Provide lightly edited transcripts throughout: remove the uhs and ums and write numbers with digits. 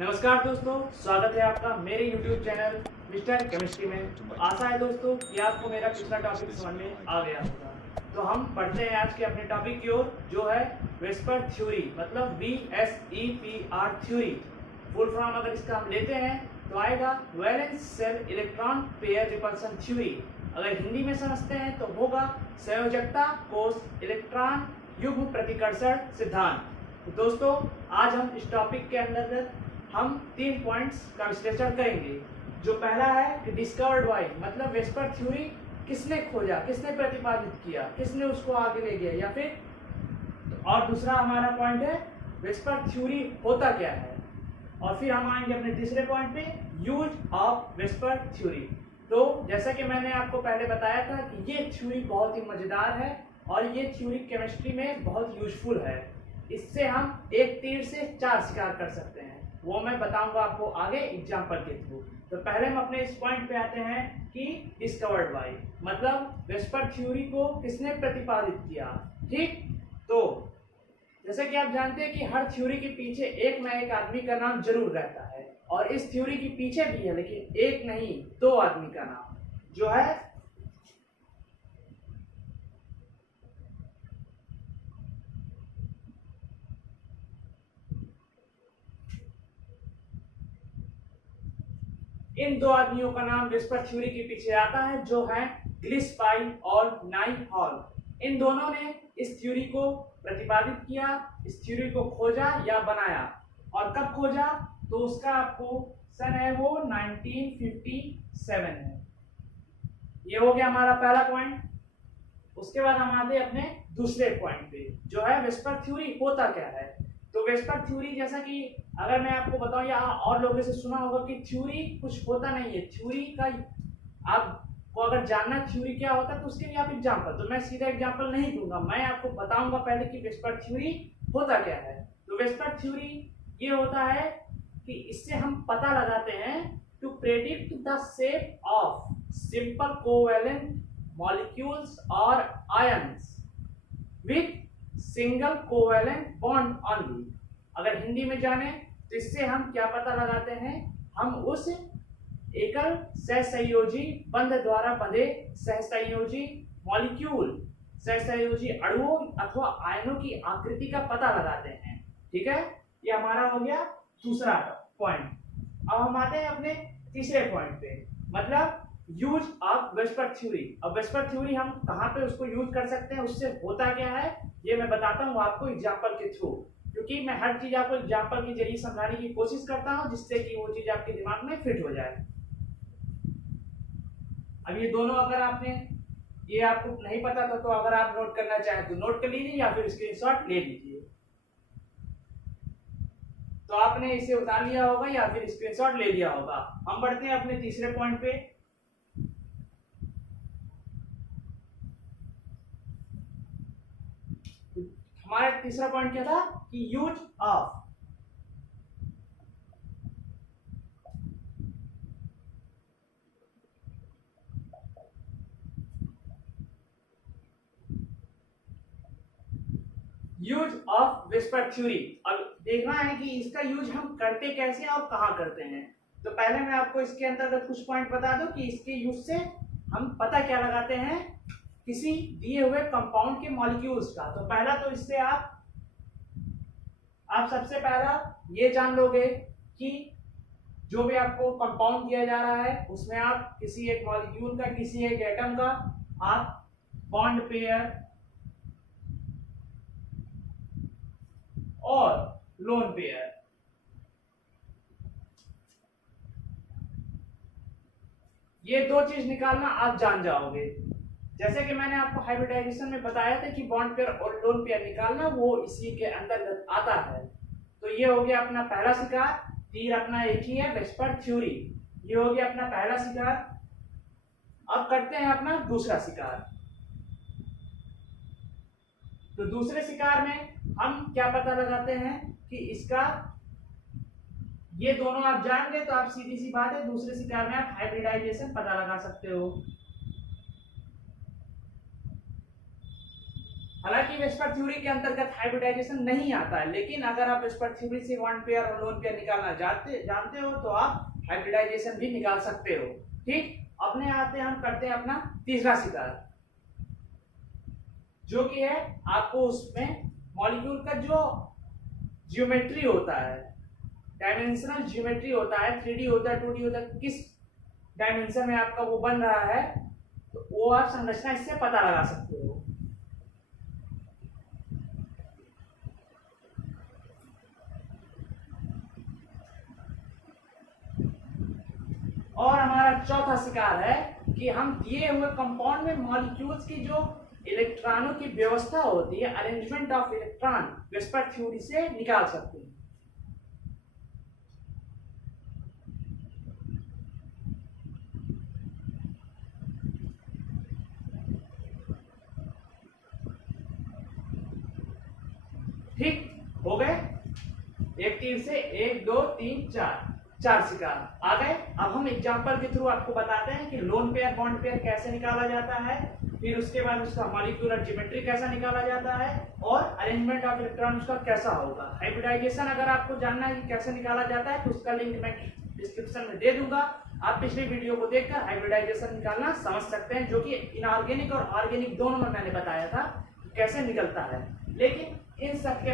नमस्कार दोस्तों, स्वागत है आपका मेरे YouTube चैनल मिस्टर केमिस्ट्री में। आशा है दोस्तों कि आपको मेरा पिछला टॉपिक समझ में आ गया होगा। तो हम बढ़ते हैं आज के अपने टॉपिक की ओर, जो है वेस्पर थ्योरी, मतलब VSEPR थ्योरी। फुल फॉर्म अगर इसका हम लेते हैं तो आएगा valence shell electron pair repulsion theory. अगर हिंदी में समझते हैं तो होगा संयोजकता कोष इलेक्ट्रॉन युग्म प्रतिकर्षण सिद्धांत। तो दोस्तों, आज हम इस टॉपिक के अंतर्गत हम 3 पॉइंट्स का विश्लेषण करेंगे। जो पहला है कि डिस्कवर्ड बाय, मतलब वेस्पर थ्योरी किसने खोजा, किसने प्रतिपादित किया, किसने उसको आगे ले गया, या फिर और दूसरा हमारा पॉइंट है वेस्पर थ्योरी होता क्या है। और फिर हम आएंगे अपने तीसरे पॉइंट पे, यूज ऑफ वेस्पर थ्योरी। तो जैसा कि मैंने आपको पहले बताया था कि ये थ्योरी बहुत ही मजेदार है और ये थ्योरी केमिस्ट्री में बहुत यूजफुल है। इससे हम एक तीर से 4 शिकार कर सकते हैं, वो मैं बताऊंगा आपको आगे एग्जाम्पल के थ्रू। तो पहले हम अपने इस पॉइंट पे आते हैं कि डिस्कवर्ड बाय, मतलब वेस्पर थ्योरी को किसने प्रतिपादित किया। ठीक, तो जैसे कि आप जानते हैं कि हर थ्योरी के पीछे एक ना एक आदमी का नाम जरूर रहता है, और इस थ्योरी के पीछे भी है, लेकिन एक नहीं 2 आदमी का नाम जो है इन 2 आदमियों का नाम वेस्पर थ्योरी के पीछे आता है, जो है ग्लिस्पाई और नाई हॉल। इन दोनों ने इस थ्योरी को प्रतिपादित किया, इस थ्योरी को खोजा या बनाया। और कब खोजा, तो उसका आपको सन है वो 1957 है। ये हो गया हमारा पहला पॉइंट। उसके बाद हम आते हैं अपने दूसरे पॉइंट पे, जो है वेस्पर थ्योरी होता क्या है। तो वेस्पर थ्योरी, जैसा कि अगर मैं आपको बताऊं या और लोगों से सुना होगा कि थ्योरी कुछ होता नहीं है, थ्योरी का आपको अगर जानना थ्योरी क्या होता है तो उसके लिए आप एग्जांपल, तो मैं सीधा एग्जांपल नहीं दूंगा, मैं आपको बताऊंगा पहले कि वेस्पर थ्योरी होता क्या है। तो वेस्पर थ्योरी ये होता है कि इससे हम पता लगाते हैं to predict the shape of simple covalent molecules और ions with single covalent bond only. अगर हिंदी में जाने तो इससे हम क्या पता लगाते हैं, हम उस एकल सहसंयोजी बंध द्वारा बंधे सहसंयोजी मॉलिक्यूल, सहसंयोजी अणुओं अथवा आयनों की आकृति का पता लगाते हैं। ठीक है, ये हमारा हो गया दूसरा पॉइंट। अब हम आते हैं अपने तीसरे पॉइंट पे, मतलब यूज ऑफ वेस्पर थ्योरी। अब वेस्पर थ्योरी हम कहाँ पे उसको यूज कर सकते हैं, उससे होता क्या है, ये मैं बताता हूँ आपको एग्जांपल के थ्रू, क्योंकि मैं हर चीज आपको एग्जांपल के जरिए समझाने की कोशिश करता हूँ, जिससे कि वो चीज आपके दिमाग में फिट हो जाए। अब ये दोनों अगर आपने ये आपको नहीं पता था, तो अगर आप नोट करना चाहें तो नोट कर लीजिए या फिर स्क्रीनशॉट ले लीजिए। तो आपने इसे उतार लिया होगा या फिर स्क्रीनशॉट ले लिया होगा। हम बढ़ते हैं अपने तीसरे पॉइंट पे। हमारा तीसरा पॉइंट क्या था कि use of use of VSEPR theory. अब देखना है कि इसका यूज हम करते कैसे और कहां करते हैं। तो पहले मैं आपको इसके अंतर्गत कुछ पॉइंट बता दूं कि इसके यूज से हम पता क्या लगाते हैं किसी दिए हुए कंपाउंड के मॉलिक्यूल्स का। तो पहला तो इससे आप सबसे पहला ये जान लोगे कि जो भी आपको कंपाउंड दिया जा रहा है उसमें आप किसी एक मॉलिक्यूल का, किसी एक एटम का आप बॉन्ड पेयर और लोन पेयर, ये 2 चीज निकालना आप जान जाओगे। जैसे कि मैंने आपको हाइब्रिडाइजेशन में बताया था कि बॉन्ड पेयर और लोन पेयर निकालना वो इसी के अंतर्गत आता है। तो ये हो गया अपना पहला शिकार। तीर अपना एक ही है, वेस्पर थ्योरी। ये हो गया अपना पहला शिकार। अब करते हैं अपना दूसरा शिकार। तो दूसरे शिकार में हम क्या पता लगाते हैं कि इसका, ये दोनों आप जान गए तो आप सीधी सी बात है दूसरे शिकार में आप हाइब्रिडाइजेशन पता लगा सकते हो। हालांकि वेस्पर थ्योरी के अंतर्गत हाइब्रिडाइजेशन नहीं आता है, लेकिन अगर आप वेस्पर थ्योरी से बॉन्ड पेयर और लोन पेयर निकालना जानते हो तो आप हाइब्रिडाइजेशन भी निकाल सकते हो। ठीक, अपने आते हम करते हैं अपना तीसरा शिकार, जो कि है आपको उसमें मॉलिक्यूल का जो ज्योमेट्री होता है, डायमेंशनल ज्योमेट्री होता है, 3D होता है, 2D होता है, किस डायमेंशन में आपका वो बन रहा है, तो वो आप संरचना इससे पता लगा सकते हो। और हमारा चौथा शिकार है कि हम दिए हुए कंपाउंड में मॉलिक्यूल्स की जो इलेक्ट्रॉनों की व्यवस्था होती है, arrangement of electron, VSEPR theory से निकाल सकते हैं। ठीक, हो गए एक तीर से 1 2 3 4 शिकार आ गए। अब हम एग्जांपल के थ्रू आपको बताते हैं कि लोन पेयर बॉन्ड पेयर कैसे निकाला जाता है, फिर उसके बाद उसका मॉलिक्यूलर ज्योमेट्री कैसा निकाला जाता है और अरेंजमेंट ऑफ इलेक्ट्रॉन उसका कैसा होगा। हाइब्रिडाइजेशन अगर आपको जानना है कि कैसे निकाला जाता है तो उसका लिंक मैं डिस्क्रिप्शन में दे दूंगा। आप पिछले वीडियो को देखकर हाइब्रिडाइजेशन निकालना समझ सकते हैं, जो कि इनऑर्गेनिक और ऑर्गेनिक दोनों में मैंने बताया था कि कैसे निकलता है। लेकिन इन सब के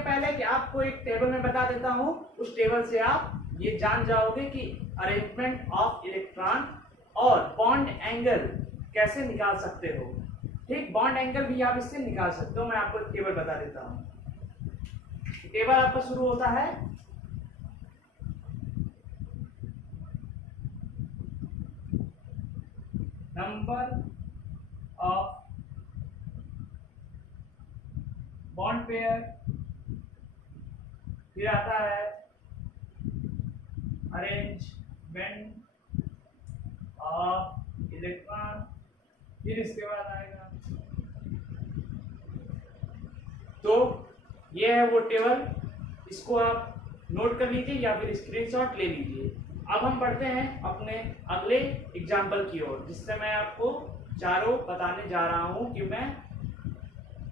पहले कि आपको एक टेबल में बता देता हूं, उस टेबल से आप ये जान जाओगे कि अरेंजमेंट ऑफ इलेक्ट्रॉन और बॉन्ड एंगल कैसे निकाल सकते हो। ठीक, बॉन्ड एंगल भी आप इससे निकाल सकते हो। मैं आपको टेबल बता देता हूं। टेबल आपका शुरू होता है नंबर ऑफ बॉन्ड पेयर, फिर आता है अरेंजमेंट ऑफ इलेक्ट्रॉन, फिर इसके बाद आएगा। तो ये है वो टेबल, इसको आप नोट कर लीजिए या फिर स्क्रीनशॉट ले लीजिए। अब हम बढ़ते हैं अपने अगले एग्जाम्पल की ओर, जिससे मैं आपको चारों बताने जा रहा हूं कि मैं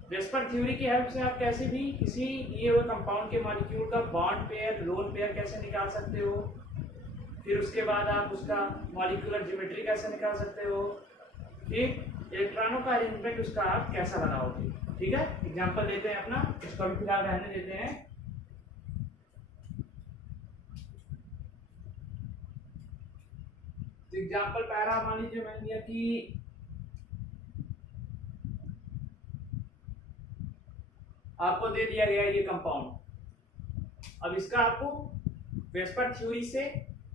वेस्पर थ्योरी की हेल्प से आप कैसे भी किसी दिए हुए कंपाउंड के मॉलिक्यूल का बॉन्ड पेयर लोन पेयर कैसे निकाल सकते हो, फिर उसके बाद आप उसका मॉलिक्यूलर ज्योमेट्री कैसे निकाल सकते हो, फिर इलेक्ट्रॉनों का अरेंजमेंट उसका आप कैसा बनाओगे। ठीक है, एग्जांपल लेते हैं अपना, इसको अभी फिलहाल रहने देते हैं। तो एग्जांपल पहला मान लीजिए मैंने दिया कि आपको दे दिया गया ये कंपाउंड। अब इसका आपको वेस्पर थ्योरी से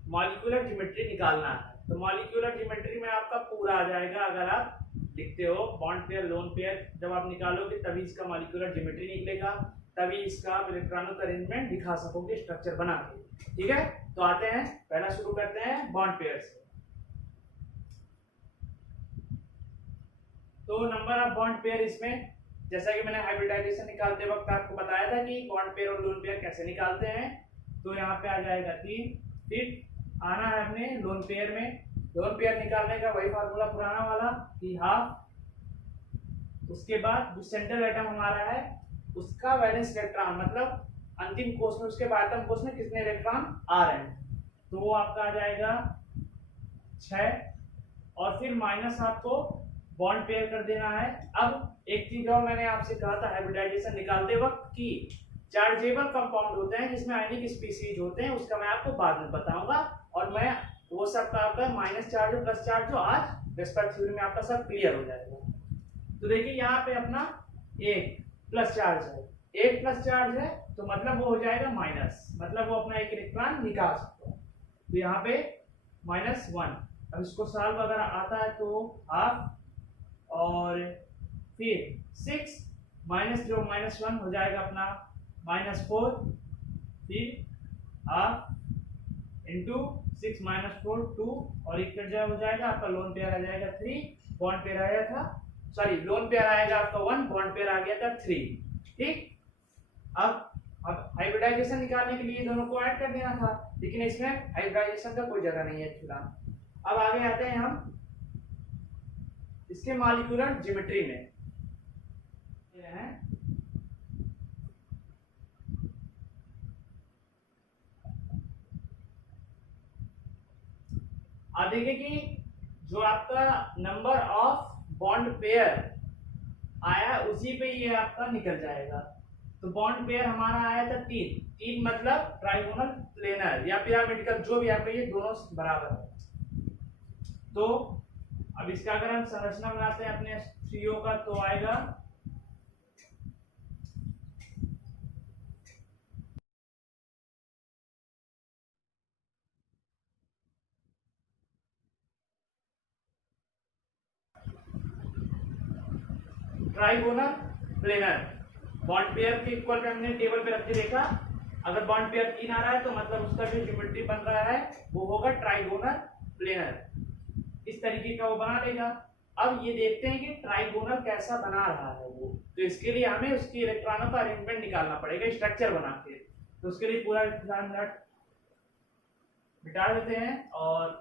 मॉलिक्यूलर ज्योमेट्री निकालना है। तो मॉलिक्यूलर ज्योमेट्री में आपका पूरा आ जाएगा, अगर आप लिखते हो बॉन्ड पेयर लोन पेयर, जब आप निकालोगे तभी इसका मॉलिक्यूलर ज्योमेट्री निकलेगा, तभी इसका इलेक्ट्रॉनों का अरेंजमेंट दिखा सकोगे स्ट्रक्चर बना के। ठीक है, तो आते हैं, पहला शुरू करते हैं बॉन्ड पेयर से। तो नंबर ऑफ बॉन्ड पेयर, इसमें जैसा कि मैंने हाइब्रिडाइजेशन निकालते वक्त आपको बताया था कि बॉन्ड पेयर और लोन पेयर कैसे निकालते हैं। तो यहाँ पे आ जाएगा 3, फिर आना है अपने लोन पेयर में। लोन पेयर निकालने का वही फार्मूला पुराना वाला कि हाफ, उसके बाद जो सेंट्रल एटम हमारा है उसका वैलेंस इलेक्ट्रॉन, मतलब अंतिम कोष में उसके बाटम कोष में कितने इलेक्ट्रॉन आ रहे हैं, तो वो आपका आ जाएगा 6, और फिर माइनस आपको बॉन्ड पेयर कर देना है। अब एक चीज और मैंने आपसे कहा था हाइब्रिडाइजेशन निकालते वक्त कि चार्जेबल कंपाउंड होते हैं जिसमें आयनिक स्पीसीज होते हैं, उसका मैं आपको बाद में बताऊंगा, और मैं वो सब का आपका माइनस चार्ज और प्लस चार्ज जो आज वेस्पर थ्योरी में आपका सब क्लियर हो जाएगा। तो देखिए यहाँ पे अपना एक प्लस चार्ज है, एक प्लस चार्ज है, तो मतलब वो हो जाएगा माइनस, मतलब वो अपना एक इलेक्ट्रॉन निकाल सकता है। तो यहाँ पे -1। अब इसको सॉल्व अगर आता है तो हाफ, और फिर 6 -0 -1 हो जाएगा अपना -4, फिर हाफ इंटू 6 -4 2, और एक हो जाएगा आपका लोन पेयर आ जाएगा 3, बॉन्ड पेयर आया था, सॉरी लोन पेयर आएगा आपका 1, बॉन्ड पेयर आ गया था 3। ठीक, अब अब हाइब्रिडाइजेशन निकालने के लिए दोनों को ऐड कर देना था, लेकिन इसमें हाइब्रिडाइजेशन का कोई जगह नहीं है फिलहाल। अब आगे आते हैं हम इसके मॉलिक्यूलर ज्योमेट्री में। अब देखिए कि जो आपका नंबर ऑफ बॉन्ड पेयर आया उसी पे ये आपका निकल जाएगा। तो बॉन्ड पेयर हमारा आया था 3 मतलब ट्राइगोनल प्लेनर या पिरामिडिकल, जो भी आपका, ये दोनों बराबर है। तो अब इसका अगर हम संरचना बनाते हैं अपने थ्रियो का, तो आएगा ट्राइगोनल प्लेनर। बॉन्ड पेयर के इक्वल पे हमने टेबल पे रख के देखा, अगर बॉन्ड पेयर 3 आ रहा है तो मतलब उसका जो ज्योमेट्री बन रहा है वो होगा ट्राइगोनल प्लेनर। इस तरीके का वो बना लेगा। अब ये देखते हैं कि ट्राइगोनल कैसा बना रहा है वो, तो इसके लिए हमें उसकी इलेक्ट्रॉनों का अरेंजमेंट निकालना पड़ेगा, स्ट्रक्चर बना के। तो उसके लिए पूरा मिटा देते हैं और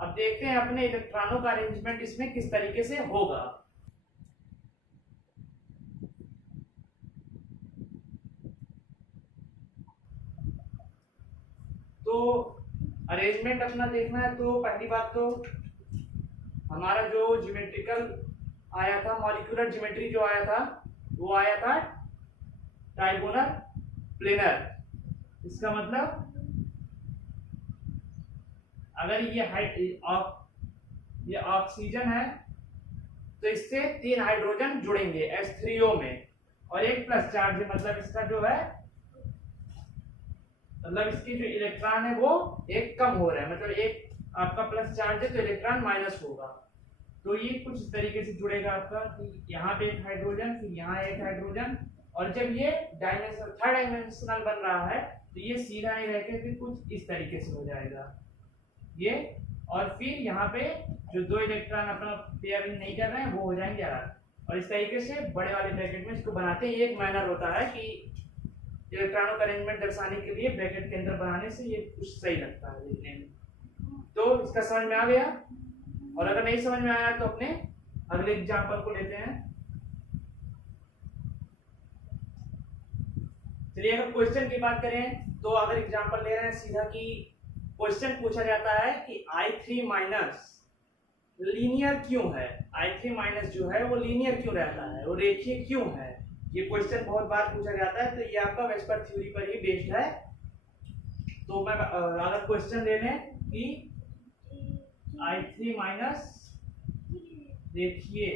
अब देखते हैं अपने इलेक्ट्रॉनों का अरेंजमेंट इसमें किस तरीके से होगा। तो अरेंजमेंट अपना देखना है, तो पहली बात तो हमारा जो ज्योमेट्रिकल आया था, मॉलिक्यूलर ज्योमेट्री जो आया था, वो आया था ट्राइगोनल प्लेनर। इसका मतलब अगर ये ऑक्सीजन है तो इससे 3 हाइड्रोजन जुड़ेंगे H3O में, और एक प्लस चार्ज है, मतलब इसका जो है, मतलब इसकी जो इलेक्ट्रॉन है वो एक कम हो रहा है, मतलब एक आपका प्लस चार्ज है तो इलेक्ट्रॉन माइनस होगा। तो ये कुछ इस तरीके से जुड़ेगा आपका कि यहाँ पे एक हाइड्रोजन, फिर यहाँ एक हाइड्रोजन, और जब ये थर्ड डायमेंशनल बन रहा है तो ये सीधा नहीं रह के फिर कुछ इस तरीके से हो जाएगा ये, और फिर यहाँ पे जो 2 इलेक्ट्रॉन अपना पेयरिंग नहीं कर रहे हैं वो हो जाएंगे अलग। और इस तरीके से बड़े वाले ब्रैकेट में इसको बनाते हैं। ये एक मैनर होता है कि इलेक्ट्रॉनों का अरेंजमेंट दर्शाने के लिए ब्रैकेट के अंदर बनाने से ये कुछ सही लगता है देखने में। तो इसका समझ में आ गया, और अगर नहीं समझ में आया तो अपने अगले एग्जाम्पल को लेते हैं। चलिए अगर क्वेश्चन की बात करें तो अगर एग्जाम्पल ले रहे हैं सीधा कि क्वेश्चन पूछा जाता है कि I3 माइनस लीनियर क्यों है, I3 माइनस जो है वो लीनियर क्यों रहता है, वो रेखीय क्यों है। ये क्वेश्चन बहुत बार पूछा जाता है, तो ये आपका वेस्पर थ्योरी पर ही बेस्ड है। तो मैं अगर क्वेश्चन ले लें कि I3 माइनस रेखीय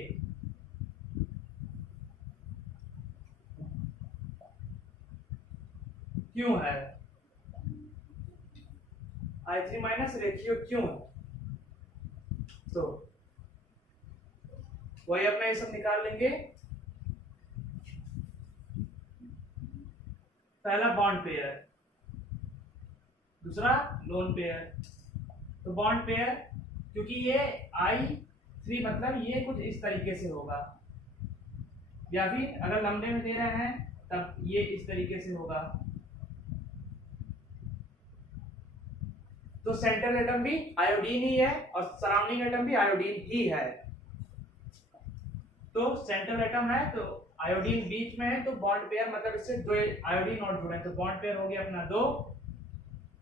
क्यों है, I3 माइनस रेखीय क्यों है, तो वही अपना ये सब निकाल लेंगे। पहला बॉन्ड पेयर, दूसरा लोन पेयर। तो बॉन्ड पेयर क्योंकि ये I3 मतलब ये कुछ इस तरीके से होगा, या फिर अगर लंबे में दे रहे हैं तब ये इस तरीके से होगा। तो सेंट्रल एटम भी आयोडीन ही है और सराउंडिंग एटम भी आयोडीन ही है। तो सेंट्रल एटम है तो आयोडीन बीच में है, तो बॉन्ड पेयर मतलब इससे 2 आयोडीन और जुड़े, तो बॉन्ड पेयर हो गया अपना 2।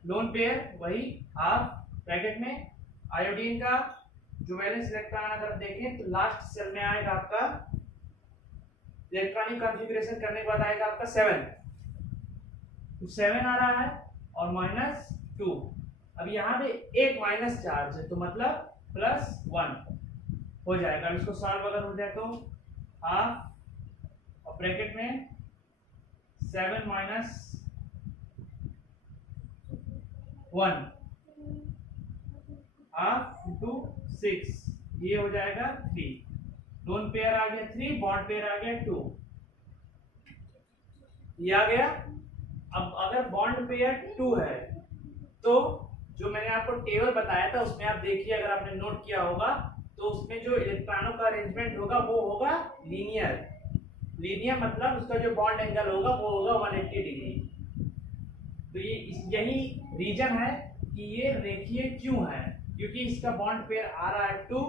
लोन पेयर वही हाफ ब्रैकेट में आयोडीन का जो वैलेंस इलेक्ट्रॉन अगर देखें तो लास्ट सेल में आएगा आपका इलेक्ट्रॉनिक कॉन्फ़िगरेशन करने के बाद आएगा आपका 7, तो 7 आ रहा है और -2। अब यहाँ पे एक माइनस चार्ज है तो मतलब +1 हो जाएगा। अब इसको सॉल्व अगर हो जाए तो हाफ और ब्रैकेट में 7 माइनस 1 हाफ इंटू 6, ये हो जाएगा 3। लोन पेयर आ गया 3, बॉन्ड पेयर आ गया 2, ये आ गया। अब अगर बॉन्ड पेयर 2 है तो जो मैंने आपको टेबल बताया था उसमें आप देखिए, अगर आपने नोट किया होगा तो उसमें जो इलेक्ट्रॉनों का अरेंजमेंट होगा वो होगा लीनियर। लीनियर मतलब उसका जो बॉन्ड एंगल होगा वो होगा 180 डिग्री। तो ये यही रीजन है कि ये रेखीय क्यों है, क्योंकि इसका बॉन्ड पेयर आ रहा है 2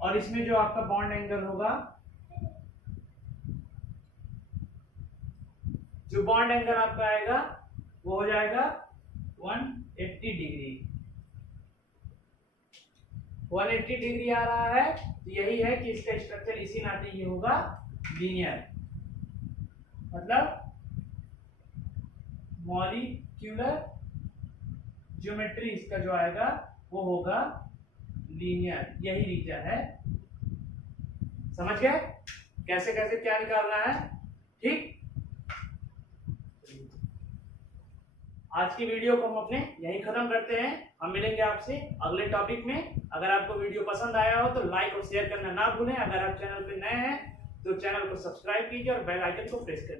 और इसमें जो आपका बॉन्ड एंगल होगा, जो बॉन्ड एंगल आपका आएगा वो हो जाएगा 180 डिग्री। 180 डिग्री आ रहा है तो यही है कि इसका स्ट्रक्चर इसी नाते ये होगा लीनियर, मतलब मॉलिक्यूलर ज्योमेट्री इसका जो आएगा वो होगा लीनियर। यही रीजन है। समझ गए कैसे कैसे क्या निकालना है? ठीक। आज की वीडियो को हम अपने यही खत्म करते हैं। हम मिलेंगे आपसे अगले टॉपिक में। अगर आपको वीडियो पसंद आया हो तो लाइक और शेयर करना ना भूलें। अगर आप चैनल पे नए हैं तो चैनल को सब्सक्राइब कीजिए और बेल आइकन को प्रेस करें।